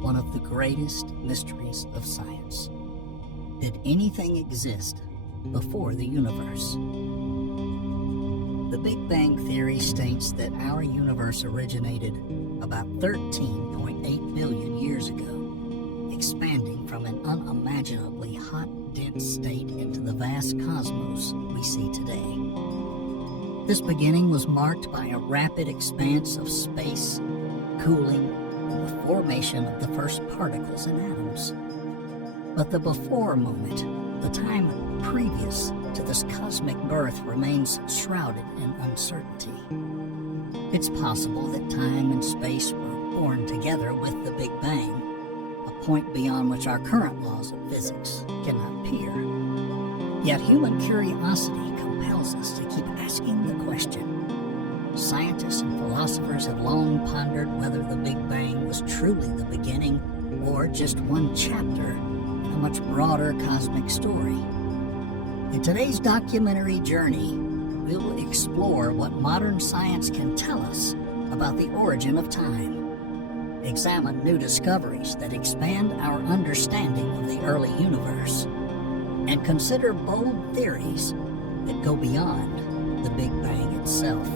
one of the greatest mysteries of science. Did anything exist before the universe? The Big Bang Theory states that our universe originated about 13.8 billion years ago, expanding from an unimaginably hot, dense state into the vast cosmos we see today. This beginning was marked by a rapid expanse of space, cooling, and the formation of the first particles and atoms. But the before moment, the time previous to this cosmic birth, remains shrouded in uncertainty. It's possible that time and space were born together with the Big Bang, a point beyond which our current laws of physics cannot peer. Yet human curiosity compels us to keep asking the question. Scientists and philosophers have long pondered whether the Big Bang was truly the beginning or just one chapter in a much broader cosmic story. In today's documentary journey, we will explore what modern science can tell us about the origin of time, examine new discoveries that expand our understanding of the early universe, and consider bold theories that go beyond the Big Bang itself.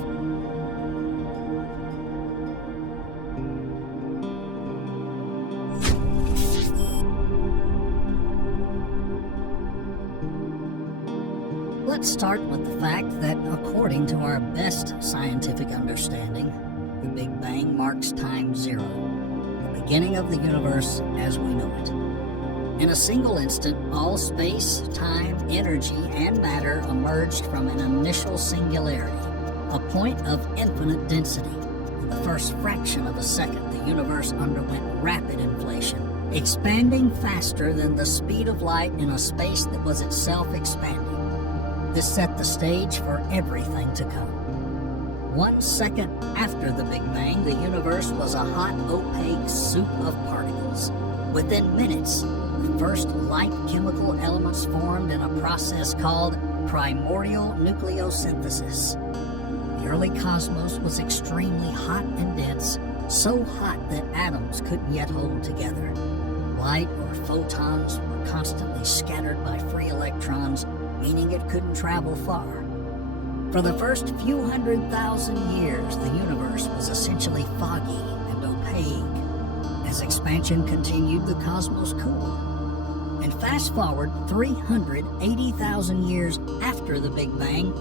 Let's start with the fact that, according to our best scientific understanding, the Big Bang marks time zero, the beginning of the universe as we know it. In a single instant, all space, time, energy, and matter emerged from an initial singularity, a point of infinite density. In the first fraction of a second, the universe underwent rapid inflation, expanding faster than the speed of light in a space that was itself expanding. This set the stage for everything to come. 1 second after the Big Bang, the universe was a hot, opaque soup of particles. Within minutes, the first light chemical elements formed in a process called primordial nucleosynthesis. The early cosmos was extremely hot and dense, so hot that atoms couldn't yet hold together. Light or photons were constantly scattered by free electrons, meaning it couldn't travel far. For the first few 100,000 years, the universe was essentially foggy and opaque. As expansion continued, the cosmos cooled. And fast forward 380,000 years after the Big Bang,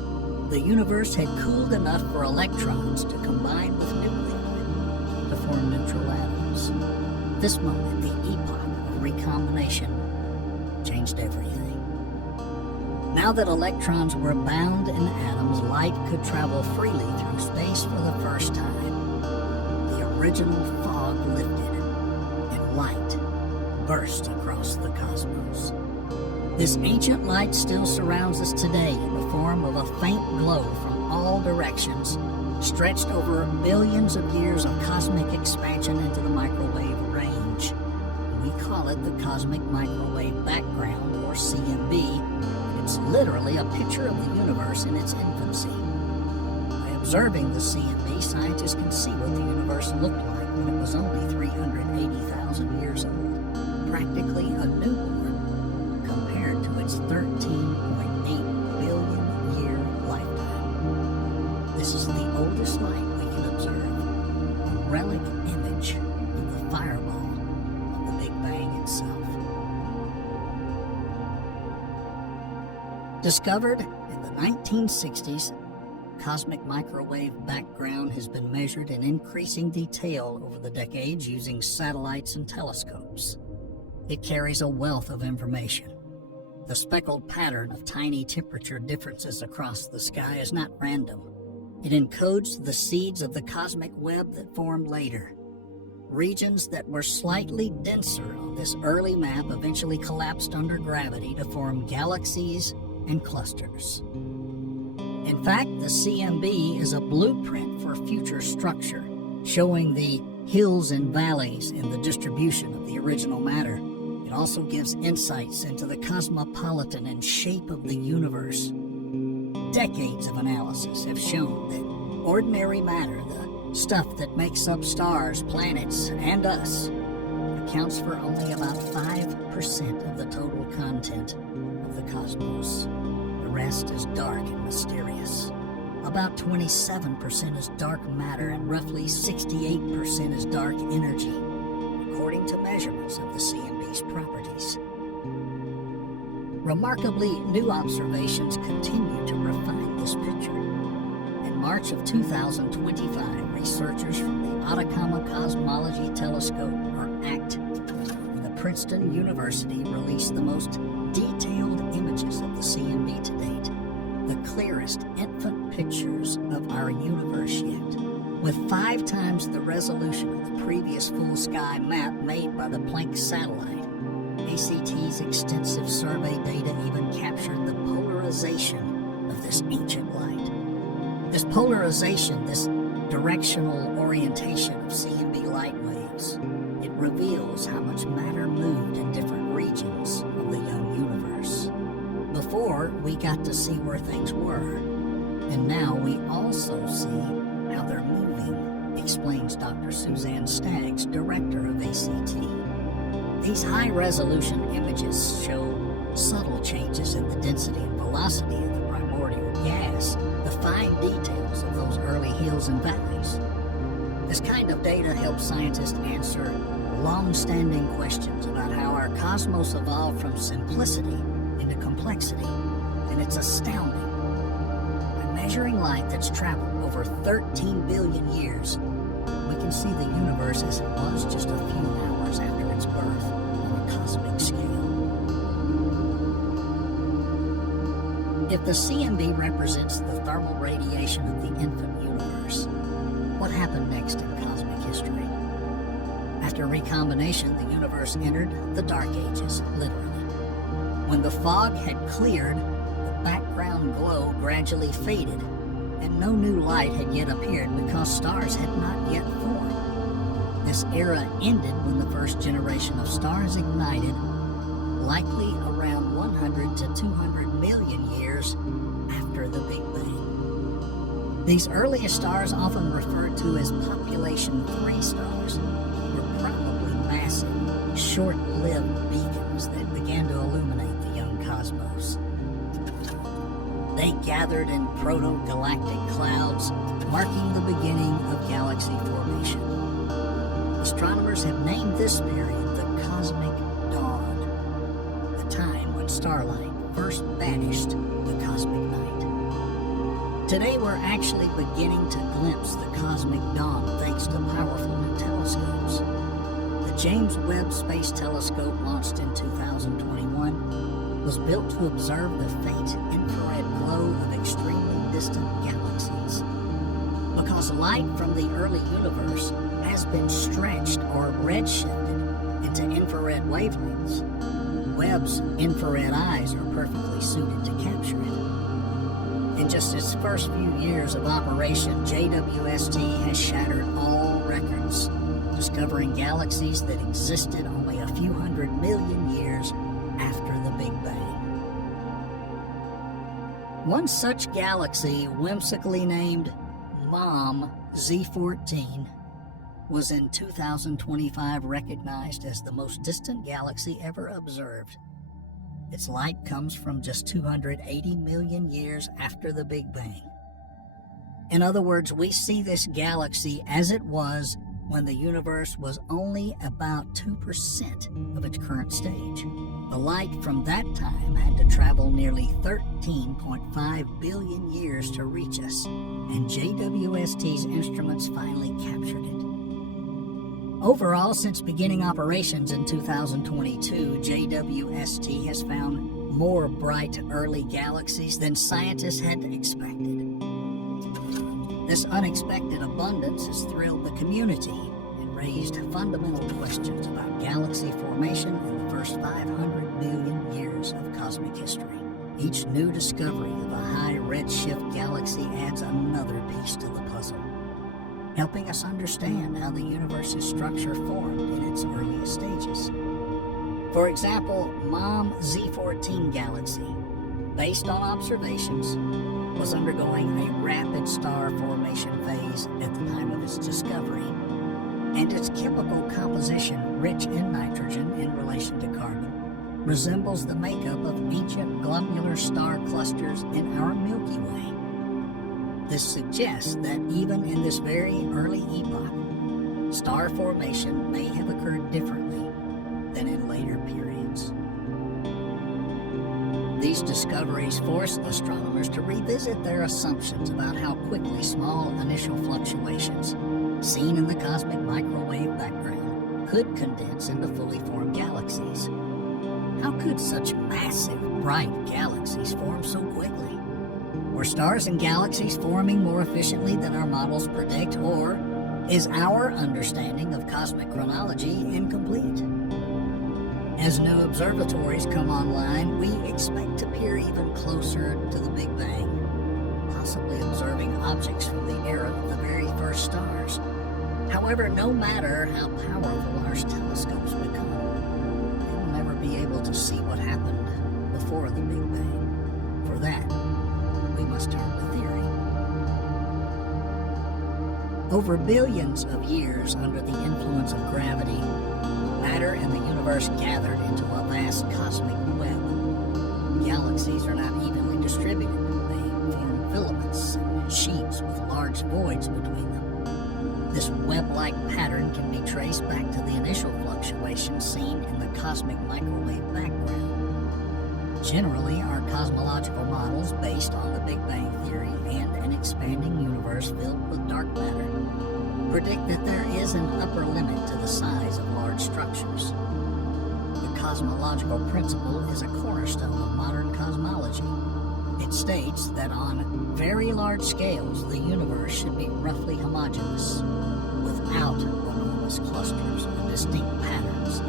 the universe had cooled enough for electrons to combine with nuclei to form neutral atoms. This moment, the epoch of recombination, changed everything. Now that electrons were bound in atoms, light could travel freely through space for the first time. The original fog lifted, and light burst across the cosmos. This ancient light still surrounds us today in the form of a faint glow from all directions, stretched over billions of years of cosmic expansion into the microwave range. We call it the cosmic microwave background, or CMB. It's literally a picture of the universe in its infancy. By observing the CMB, scientists can see what the universe looked like when it was only 380,000 years old, practically a newborn compared to its 13.8 billion year lifetime. This is the oldest light we can observe, a relic image of the fireball of the Big Bang itself. Discovered in the 1960s, cosmic microwave background has been measured in increasing detail over the decades using satellites and telescopes. It carries a wealth of information. The speckled pattern of tiny temperature differences across the sky is not random. It encodes the seeds of the cosmic web that formed later. Regions that were slightly denser on this early map eventually collapsed under gravity to form galaxies and clusters. In fact, the CMB is a blueprint for future structure, showing the hills and valleys in the distribution of the original matter. It also gives insights into the cosmopolitan and shape of the universe. Decades of analysis have shown that ordinary matter, the stuff that makes up stars, planets, and us, accounts for only about 5% of the total content of the cosmos. The rest is dark and mysterious. About 27% is dark matter and roughly 68% is dark energy, according to measurements of the CMB's properties. Remarkably, new observations continue to refine this picture. In March of 2025, researchers from the Atacama Cosmology Telescope, or ACT, and the Princeton University released the most detailed images of the CMB to date, the clearest infant pictures of our universe yet. With 5 times the resolution of the previous full sky map made by the Planck satellite, ACT's extensive survey data even captured the polarization of this ancient light. This polarization, this directional orientation of CMB light waves, it reveals how much matter moved in different regions of the young universe. Before, we got to see where things were, and now we also see how they're moving, explains Dr. Suzanne Staggs, director of ACT. These high-resolution images show subtle changes in the density and velocity of the primordial gas, the fine details of those early hills and valleys. This kind of data helps scientists answer long-standing questions about how our cosmos evolved from simplicity into complexity, and it's astounding. By measuring light that's traveled over 13 billion years, we can see the universe as it was just a few hours after its birth on a cosmic scale. If the CMB represents the thermal radiation of the infant universe, what happened next in cosmic history? After recombination, the universe entered the Dark Ages, literally. When the fog had cleared, the background glow gradually faded, and no new light had yet appeared because stars had not yet formed. This era ended when the first generation of stars ignited, likely around 100 to 200 million years after the Big Bang. These earliest stars, often referred to as population 3 stars, were probably massive, short-lived beacons that began to illuminate the young cosmos. They gathered in proto-galactic clouds, marking the beginning of galaxy formation. Astronomers have named this period the Cosmic Dawn, the time when starlight first banished the cosmic night. Today we're actually beginning to glimpse the cosmic dawn thanks to powerful new telescopes. The James Webb Space Telescope, launched in 2021, was built to observe the faint infrared glow of extremely distant galaxies. Because light from the early universe has been stretched or redshifted into infrared wavelengths, Webb's infrared eyes are perfectly suited to capture it. In just its first few years of operation, JWST has shattered all records, discovering galaxies that existed only a few 100 million years after the Big Bang. One such galaxy, whimsically named MOM Z14, was in 2025 recognized as the most distant galaxy ever observed. Its light comes from just 280 million years after the Big Bang. In other words, we see this galaxy as it was when the universe was only about 2% of its current stage. The light from that time had to travel nearly 13.5 billion years to reach us, and JWST's instruments finally captured it. Overall, since beginning operations in 2022, JWST has found more bright early galaxies than scientists had expected. This unexpected abundance has thrilled the community and raised fundamental questions about galaxy formation in the first 500 million years of cosmic history. Each new discovery of a high redshift galaxy adds another piece to the puzzle, helping us understand how the universe's structure formed in its earliest stages. For example, MOM Z14 galaxy, based on observations, was undergoing a rapid star formation phase at the time of its discovery, and its chemical composition rich in nitrogen in relation to carbon, resembles the makeup of ancient globular star clusters in our Milky Way. This suggests that even in this very early epoch, star formation may have occurred differently than in later periods. These discoveries force astronomers to revisit their assumptions about how quickly small initial fluctuations seen in the cosmic microwave background could condense into fully formed galaxies. How could such massive, bright galaxies form so quickly? Were stars and galaxies forming more efficiently than our models predict, or is our understanding of cosmic chronology incomplete? As new observatories come online, we expect to peer even closer to the Big Bang, possibly observing objects from the era of the very first stars. However, no matter how powerful our telescopes become, they will never be able to see what happened before the Big Bang. For that, we must turn to theory. Over billions of years under the influence of gravity, matter in the universe gathered into a vast cosmic web. Galaxies are not evenly distributed. They form filaments and sheets with large voids between them. This web-like pattern can be traced back to the initial fluctuations seen in the cosmic microwave background. Generally, our cosmological models based on the Big Bang Theory and an expanding universe filled with dark matter predict that there is an upper limit to the size of large structures. The cosmological principle is a cornerstone of modern cosmology. It states that on very large scales, the universe should be roughly homogeneous, without enormous clusters of distinct patterns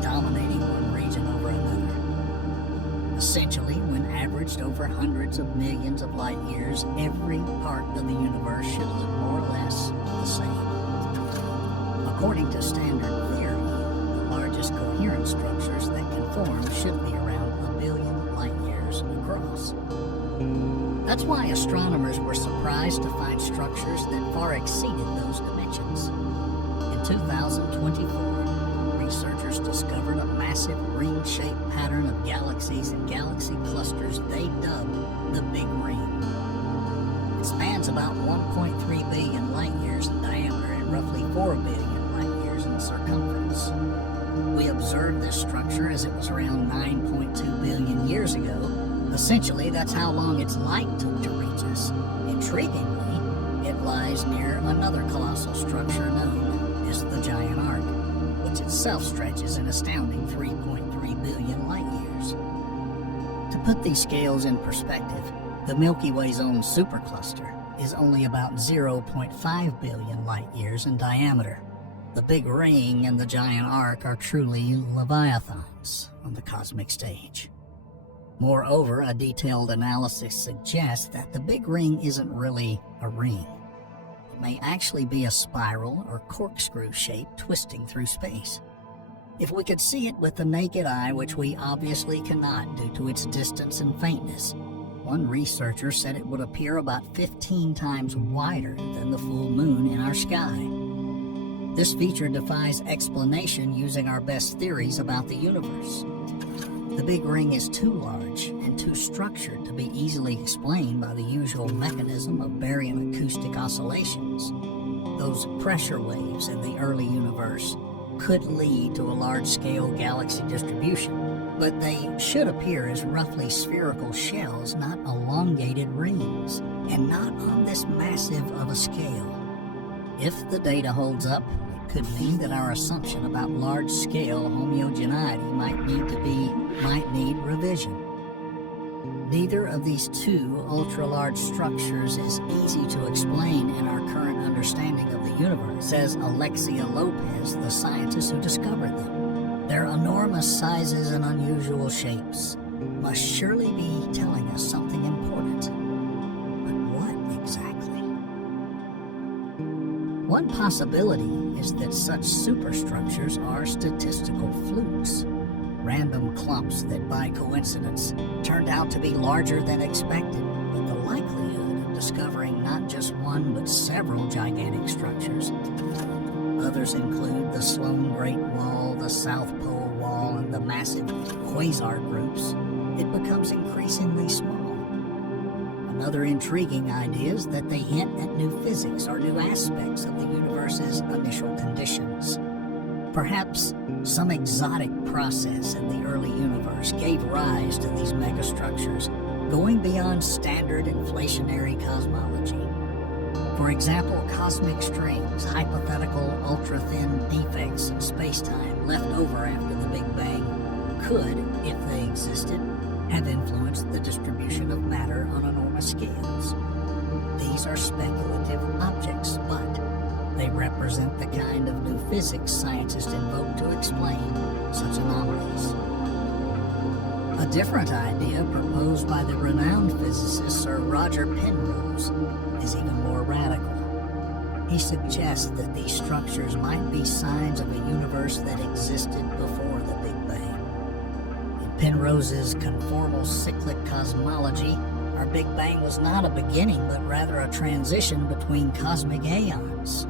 dominating one region over another. Essentially, when averaged over hundreds of millions of light years, every part of the universe should look more or less the same. According to standard theory, the largest coherent structures that can form should be around 1 billion light years across. That's why astronomers were surprised to find structures that far exceeded those dimensions. In 2024, researchers discovered a massive ring-shaped pattern of galaxies and galaxy clusters they dubbed the Big Ring. It spans about 1.3 billion light years in diameter and roughly 4 billion light years in circumference. We observed this structure as it was around 9.2 billion years ago. Essentially, that's how long its light took to reach us. Intriguingly, it lies near another colossal structure known as the Giant Arc, which itself stretches an astounding 3.3 billion light years. To put these scales in perspective, the Milky Way's own supercluster is only about 0.5 billion light years in diameter. The Big Ring and the Giant Arc are truly leviathans on the cosmic stage. Moreover, a detailed analysis suggests that the Big Ring isn't really a ring. It may actually be a spiral or corkscrew shape twisting through space. If we could see it with the naked eye, which we obviously cannot due to its distance and faintness, one researcher said it would appear about 15 times wider than the full moon in our sky. This feature defies explanation using our best theories about the universe. The Big Ring is too large and too structured to be easily explained by the usual mechanism of baryon acoustic oscillations. Those pressure waves in the early universe could lead to a large-scale galaxy distribution, but they should appear as roughly spherical shells, not elongated rings, and not on this massive of a scale. If the data holds up, it could mean that our assumption about large-scale homogeneity might need revision. Neither of these two ultra-large structures is easy to explain in our current understanding of the universe, says Alexia Lopez, the scientist who discovered them. Their enormous sizes and unusual shapes must surely be telling us something important. But what exactly? One possibility is that such superstructures are statistical flukes. Random clumps that by coincidence turned out to be larger than expected, but the likelihood of discovering not just one but several gigantic structures Others include the Sloan Great Wall, the South Pole Wall, and the massive quasar groups. It becomes increasingly small. Another intriguing idea is that they hint at new physics or new aspects of the universe's initial conditions. Perhaps some exotic process in the early universe gave rise to these megastructures, going beyond standard inflationary cosmology. For example, cosmic strings, hypothetical ultra-thin defects in spacetime left over after the Big Bang, could, if they existed, have influenced the distribution of matter on enormous scales. These are speculative objects, but they represent the kind of new physics scientists invoke to explain such anomalies. A different idea proposed by the renowned physicist Sir Roger Penrose is even more radical. He suggests that these structures might be signs of a universe that existed before the Big Bang. In Penrose's conformal cyclic cosmology, our Big Bang was not a beginning, but rather a transition between cosmic aeons.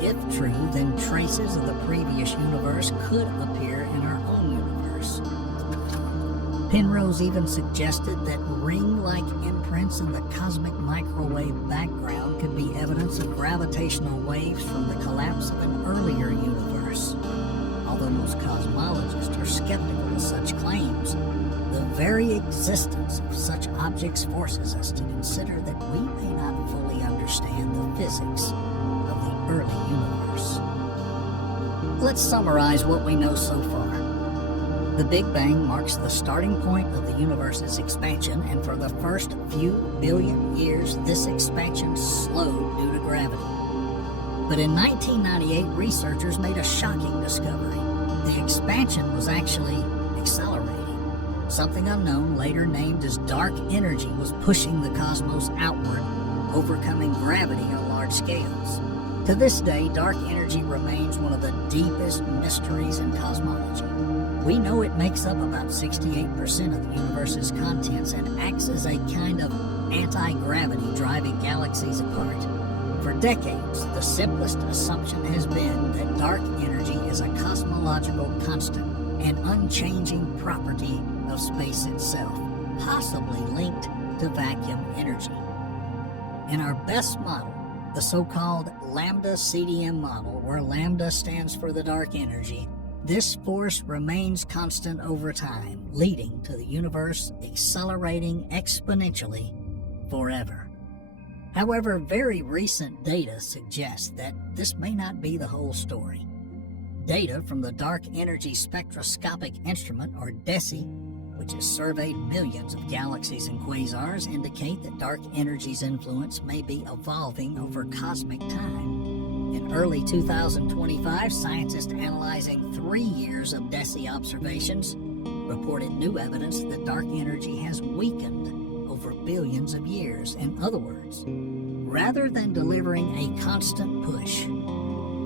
If true, then traces of the previous universe could appear in our own universe. Penrose even suggested that ring-like imprints in the cosmic microwave background could be evidence of gravitational waves from the collapse of an earlier universe. Although most cosmologists are skeptical of such claims, the very existence of such objects forces us to consider that we may not fully understand the physics of the early universe. Let's summarize what we know so far. The Big Bang marks the starting point of the universe's expansion, and for the first few billion years, this expansion slowed due to gravity. But in 1998, researchers made a shocking discovery. The expansion was actually accelerating. Something unknown, later named as dark energy, was pushing the cosmos outward, overcoming gravity on large scales. To this day, dark energy remains one of the deepest mysteries in cosmology. We know it makes up about 68% of the universe's contents and acts as a kind of anti-gravity driving galaxies apart. For decades, the simplest assumption has been that dark energy is a cosmological constant, an unchanging property of space itself, possibly linked to vacuum energy. In our best model, the so-called lambda CDM model, where lambda stands for the dark energy, this force remains constant over time, leading to the universe accelerating exponentially forever. However, very recent data suggests that this may not be the whole story. Data from the Dark Energy Spectroscopic Instrument, or DESI, which has surveyed millions of galaxies and quasars, indicate that dark energy's influence may be evolving over cosmic time. In early 2025, scientists analyzing 3 years of DESI observations reported new evidence that dark energy has weakened over billions of years. In other words, rather than delivering a constant push,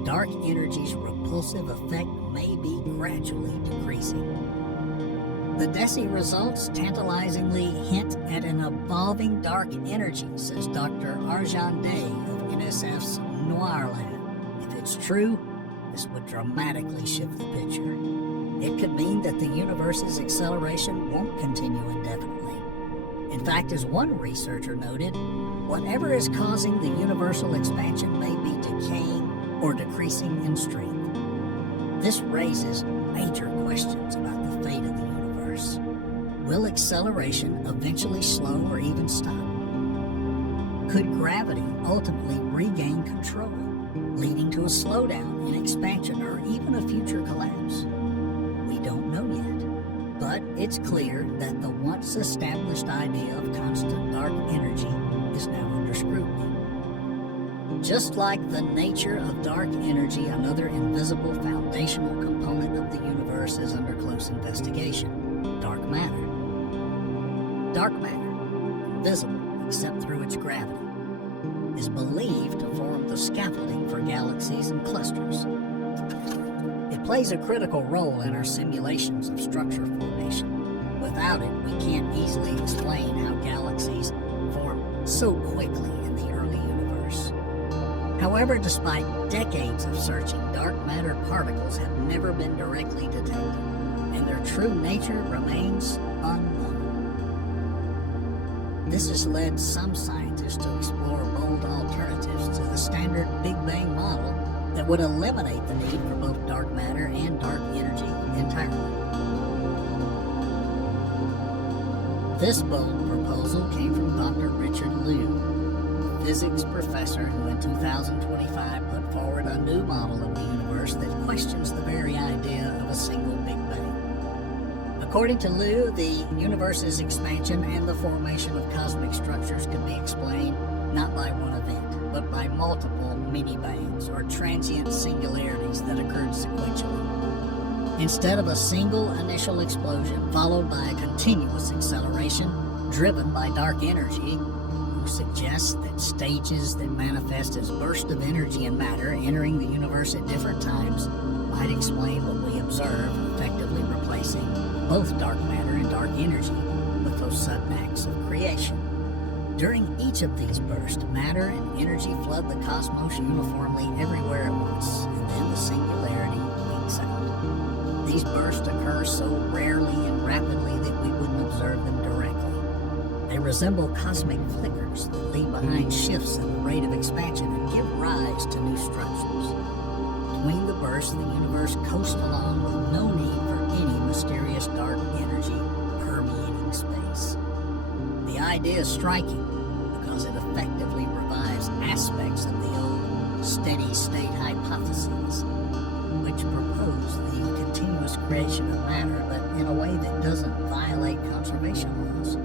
dark energy's repulsive effect may be gradually decreasing. The DESI results tantalizingly hint at an evolving dark energy, says Dr. Arjan Day of NSF's Noir Lab. If it's true, this would dramatically shift the picture. It could mean that the universe's acceleration won't continue indefinitely. In fact, as one researcher noted, whatever is causing the universal expansion may be decaying or decreasing in strength. This raises major questions about the fate of the universe. Will acceleration eventually slow or even stop? Could gravity ultimately regain control, leading to a slowdown in expansion or even a future collapse? We don't know yet, but it's clear that the once established idea of constant dark energy is now under scrutiny. Just like the nature of dark energy, another invisible foundational component of the universe is under close investigation: dark matter. Dark matter, invisible except through its gravity, is believed to form the scaffolding for galaxies and clusters. It plays a critical role in our simulations of structure formation. Without it, we can't easily explain how galaxies form so quickly in the early universe. However, despite decades of searching, dark matter particles have never been directly detected, and their true nature remains unknown. This has led some scientists to explore bold alternatives to the standard Big Bang model that would eliminate the need for both dark matter and dark energy entirely. This bold proposal came from Dr. Richard Liu, a physics professor who in 2025 put forward a new model of the universe that questions the very idea of a single Big Bang. According to Liu, the universe's expansion and the formation of cosmic structures could be explained not by one event, but by multiple mini-bangs or transient singularities that occurred sequentially. Instead of a single initial explosion followed by a continuous acceleration driven by dark energy, Liu suggests that stages that manifest as bursts of energy and matter entering the universe at different times might explain what we observe, effectively replacing both dark matter and dark energy with those sudden acts of creation. During each of these bursts, matter and energy flood the cosmos uniformly everywhere at once, and then the singularity leaks out. These bursts occur so rarely and rapidly that we wouldn't observe them directly. They resemble cosmic flickers that leave behind shifts in the rate of expansion and give rise to new structures. Between the bursts, the universe coasts along with no need for any mysterious dark energy permeating space. The idea is striking because it effectively revives aspects of the old steady-state hypotheses, which propose the continuous creation of matter, but in a way that doesn't violate conservation laws.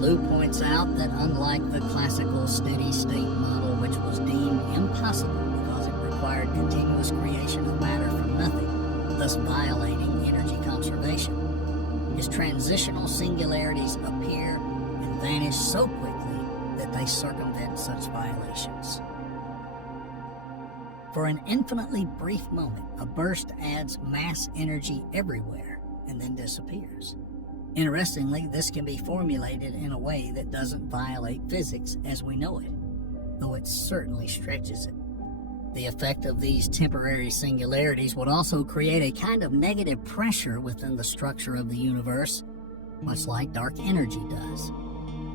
Liu points out that unlike the classical steady-state model, which was deemed impossible because it required continuous creation of matter from nothing, thus violating energy conservation, his transitional singularities appear and vanish so quickly that they circumvent such violations. For an infinitely brief moment, a burst adds mass energy everywhere and then disappears. Interestingly, this can be formulated in a way that doesn't violate physics as we know it, though it certainly stretches it. The effect of these temporary singularities would also create a kind of negative pressure within the structure of the universe, much like dark energy does.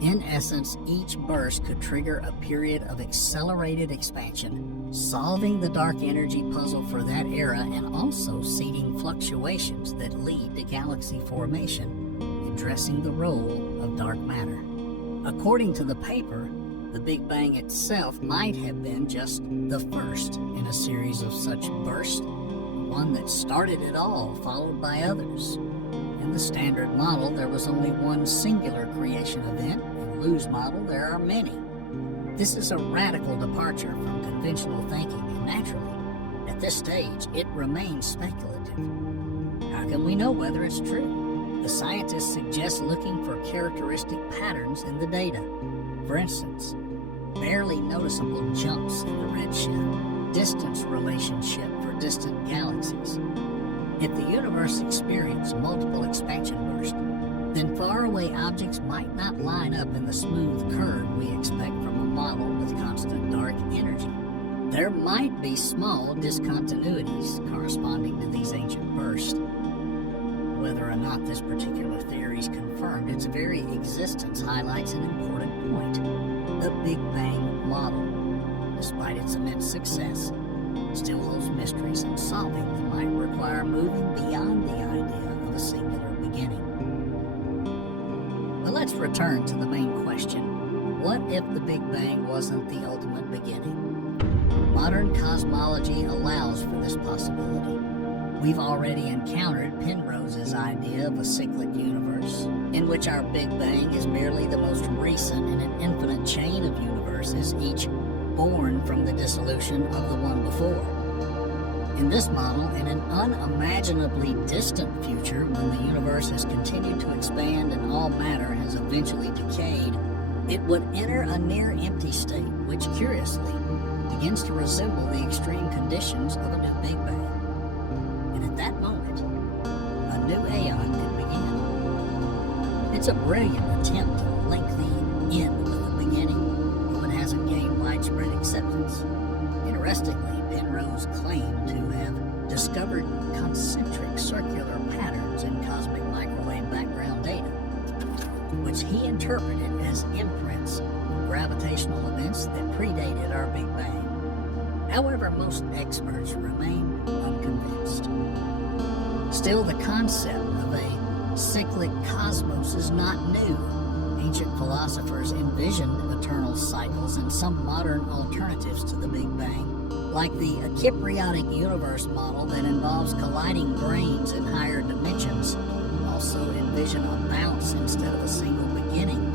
In essence, each burst could trigger a period of accelerated expansion, solving the dark energy puzzle for that era and also seeding fluctuations that lead to galaxy formation, addressing the role of dark matter. According to the paper, the Big Bang itself might have been just the first in a series of such bursts, one that started it all, followed by others. In the standard model, there was only one singular creation event. In Liu's model, there are many. This is a radical departure from conventional thinking, and naturally, at this stage, it remains speculative. How can we know whether it's true? The scientists suggest looking for characteristic patterns in the data. For instance, barely noticeable jumps in the redshift, distance relationship for distant galaxies. If the universe experienced multiple expansion bursts, then faraway objects might not line up in the smooth curve we expect from a model with constant dark energy. There might be small discontinuities corresponding to these ancient bursts. Whether or not this particular theory is confirmed, its very existence highlights an important point. The Big Bang model, despite its immense success, still holds mysteries, and solving them might require moving beyond the idea of a singular beginning. But let's return to the main question. What if the Big Bang wasn't the ultimate beginning? Modern cosmology allows for this possibility. We've already encountered Penrose's idea of a cyclic universe, in which our Big Bang is merely the most recent in an infinite chain of universes, each born from the dissolution of the one before. In this model, in an unimaginably distant future, when the universe has continued to expand and all matter has eventually decayed, it would enter a near-empty state, which, curiously, begins to resemble the extreme conditions of a new Big Bang. And at that moment, a new aeon could begin. It's a brilliant attempt to link the end with the beginning, though it hasn't gained widespread acceptance. Interestingly, Penrose claimed to have discovered concentric circular patterns in cosmic microwave background data, which he interpreted as imprints of gravitational events that predated our Big Bang. However, most experts remain unconvinced. Still, the concept of a cyclic cosmos is not new. Ancient philosophers envisioned eternal cycles, and some modern alternatives to the Big Bang, like the acypriotic universe model that involves colliding branes in higher dimensions, also envision a bounce instead of a single beginning.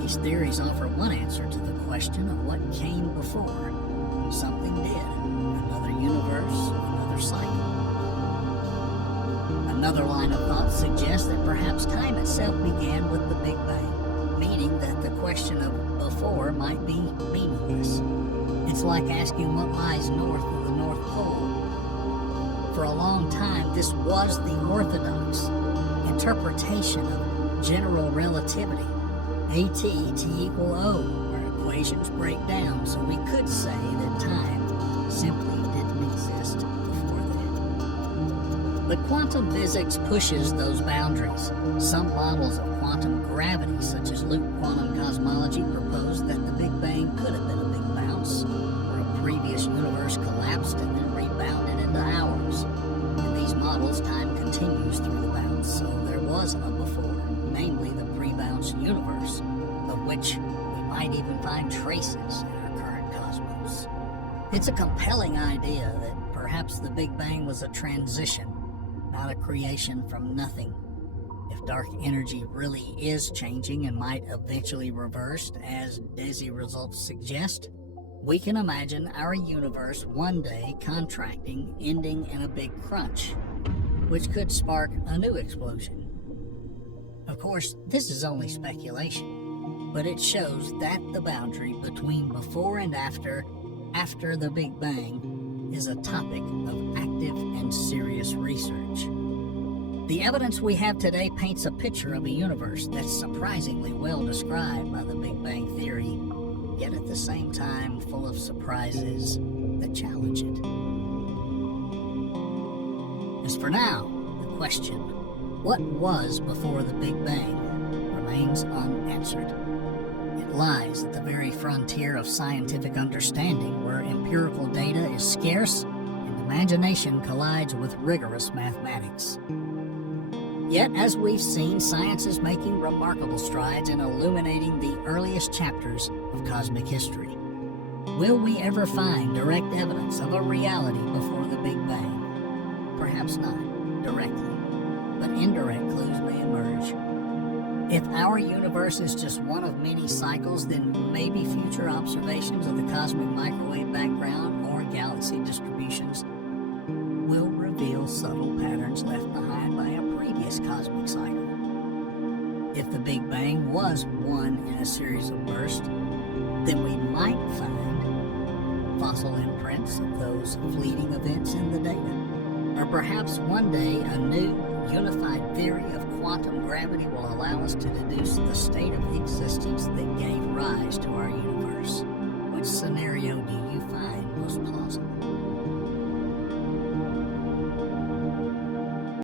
These theories offer one answer to the question of what came before. Something did. Another universe, another cycle. Another line of thought suggests that perhaps time itself began with the Big Bang, meaning that the question of before might be meaningless. It's like asking what lies north of the North Pole. For a long time, this was the orthodox interpretation of general relativity, AT=O, where equations break down, so we could say that time simply didn't exist before that. But quantum physics pushes those boundaries. Some models of quantum gravity, such as loop quantum cosmology, propose that the Big Bang could have been a big bounce, where a previous universe collapsed and then rebounded into ours. In these models, time continues through the bounce, so there was a before, namely the pre-bounce universe, of which we might even find traces in our current cosmos. It's a compelling idea that perhaps the Big Bang was a transition, not a creation from nothing. If dark energy really is changing and might eventually reverse, as DESI results suggest, we can imagine our universe one day contracting, ending in a big crunch, which could spark a new explosion. Of course, this is only speculation, but it shows that the boundary between before and after the Big Bang is a topic of active and serious research. The evidence we have today paints a picture of a universe that's surprisingly well described by the Big Bang theory, yet at the same time full of surprises that challenge it. As for now, the question, what was before the Big Bang, remains unanswered. It lies at the very frontier of scientific understanding, where empirical data is scarce and imagination collides with rigorous mathematics. Yet, as we've seen, science is making remarkable strides in illuminating the earliest chapters of cosmic history. Will we ever find direct evidence of a reality before the Big Bang? Perhaps not directly, but indirect clues may emerge. If our universe is just one of many cycles, then maybe future observations of the cosmic microwave background or galaxy distributions will reveal subtle patterns left behind by a previous cosmic cycle. If the Big Bang was one in a series of bursts, then we might find fossil imprints of those fleeting events in the data. Or perhaps one day a new, unified theory of quantum gravity will allow us to deduce the state of existence that gave rise to our universe. Which scenario do you find most plausible?